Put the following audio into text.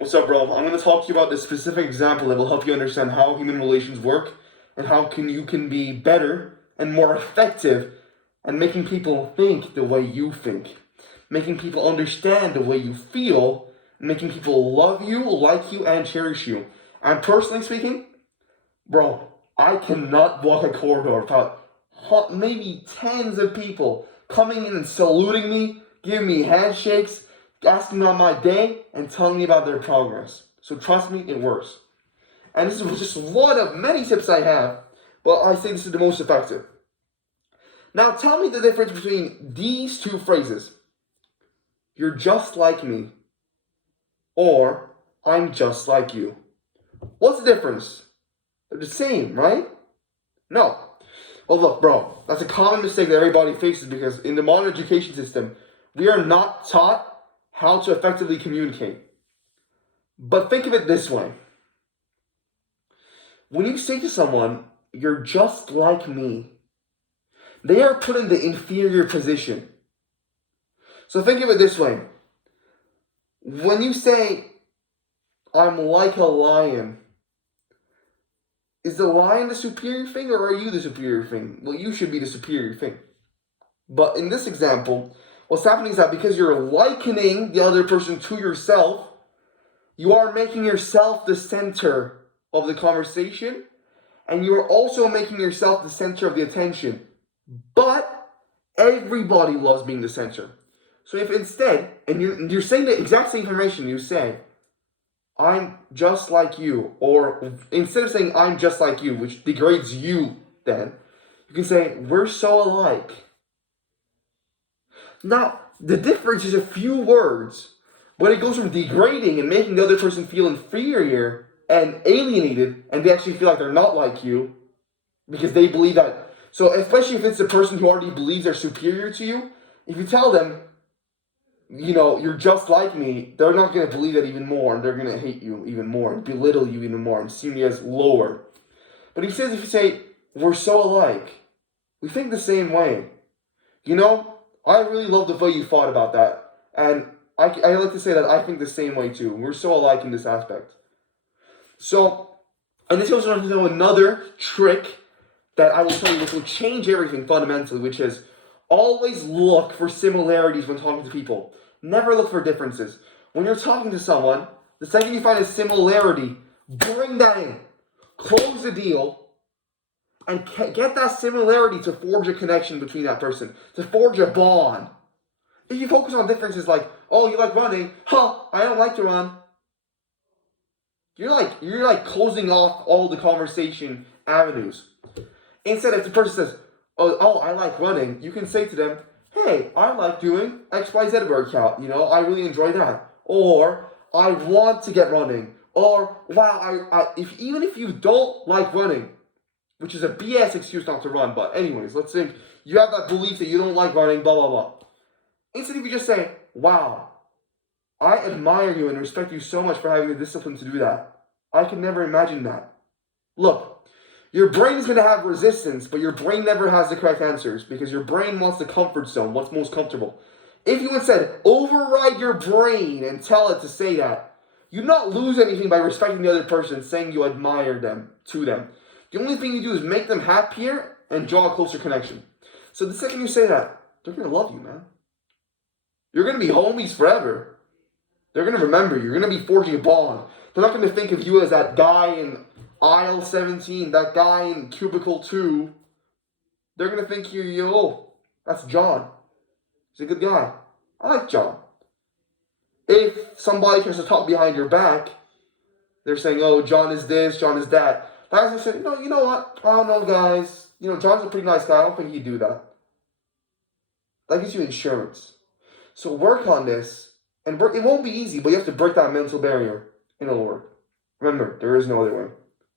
What's up, bro? I'm going to talk to you about this specific example that will help you understand how human relations work and how you can be better and more effective at making people think the way you think, making people understand the way you feel, and making people love you, like you, and cherish you. And personally speaking, bro, I cannot walk a corridor without maybe tens of people coming in and saluting me, giving me handshakes, asking on my day, and telling me about their progress. So trust me, it works. And this is just one of many tips I have, but I think this is the most effective. Now tell me the difference between these two phrases. You're just like me, or I'm just like you. What's the difference? They're the same, right? No. Well, look, bro, that's a common mistake that everybody faces because in the modern education system, we are not taught how to effectively communicate. But think of it this way. When you say to someone, you're just like me, they are put in the inferior position. So think of it this way. When you say, I'm like a lion, is the lion the superior thing or are you the superior thing? Well, you should be the superior thing. But in this example, what's happening is that because you're likening the other person to yourself, you are making yourself the center of the conversation, and you're also making yourself the center of the attention. But everybody loves being the center. So if instead, and you're saying the exact same information, you say, I'm just like you, or instead of saying I'm just like you, which degrades you then, you can say, we're so alike. Now, the difference is a few words, but it goes from degrading and making the other person feel inferior and alienated, and they actually feel like they're not like you, because they believe that. So especially if it's a person who already believes they're superior to you, if you tell them, you're just like me, they're not going to believe that even more, and they're going to hate you even more, and belittle you even more, and see you as lower. But he says if you say, we're so alike, we think the same way. I really love the way you thought about that, and I like to say that I think the same way too. We're so alike in this aspect. So, and this goes on to another trick that I will tell you, which will change everything fundamentally, which is always look for similarities when talking to people. Never look for differences. When you're talking to someone, the second you find a similarity, bring that in. Close the deal, and get that similarity to forge a connection between that person, to forge a bond. If you focus on differences like, oh, you like running, I don't like to run. You're like closing off all the conversation avenues. Instead, if the person says, oh, I like running, you can say to them, hey, I like doing XYZ workout, I really enjoy that. Or, I want to get running. Or, wow, even if you don't like running, which is a BS excuse not to run, but anyways, let's think you have that belief that you don't like running, blah, blah, blah. Instead, if you just say, wow, I admire you and respect you so much for having the discipline to do that. I could never imagine that. Look, your brain is going to have resistance, but your brain never has the correct answers because your brain wants the comfort zone, what's most comfortable. If you instead override your brain and tell it to say that, you not lose anything by respecting the other person, saying you admire them to them. The only thing you do is make them happier and draw a closer connection. So the second you say that, they're going to love you, man. You're going to be homies forever. They're going to remember you. You're going to be forging a bond. They're not going to think of you as that guy in aisle 17, that guy in cubicle 2. They're going to think that's John. He's a good guy. I like John. If somebody tries to talk behind your back, they're saying, oh, John is this, John is that. I just said, you know what? I don't know, guys. John's a pretty nice guy. I don't think he'd do that. That gives you insurance. So work on this. And it won't be easy, but you have to break that mental barrier. And it'll work. Remember, there is no other way.